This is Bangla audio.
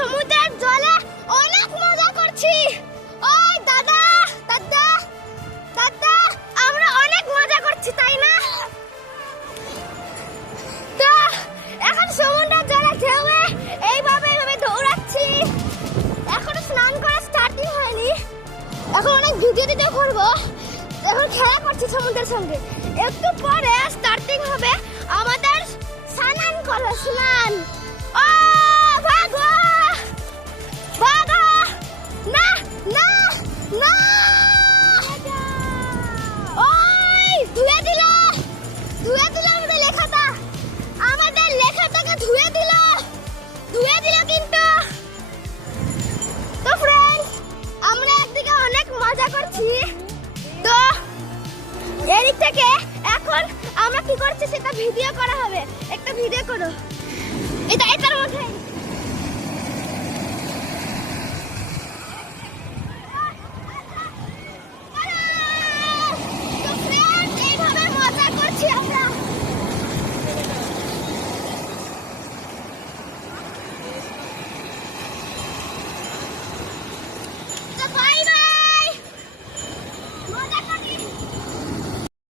সমুদ্রের জলে অনেক মজা করছি। ওই দাদা দাদা দাদা, আমরা অনেক মজা করছি তাই না? তো এখন সমুদ্রের জলে ঢেউয়ে এইভাবে দৌড়াচ্ছি। এখনো স্নান করা স্টার্টিং হয়নি, এখন অনেক ভিডিও করবো। এখন খেলা করছি সমুদ্রের সঙ্গে, একটু পরে স্টার্টিং হবে আমাদের স্নান করা স্নান। ও ভাগো ভাগো, না না না, ওই ধুয়ে দিল আমাদের লেখাটা, আমাদের লেখাটাকে ধুয়ে দিল কিন্তু। তো ফ্রেন্ড, আমরা একদিকে অনেক মজা করছি, তো এদিক থেকে এখন আমরা কি করছি সেটা ভিডিও করা হবে। একটা ভিডিও করো, এটার মধ্যে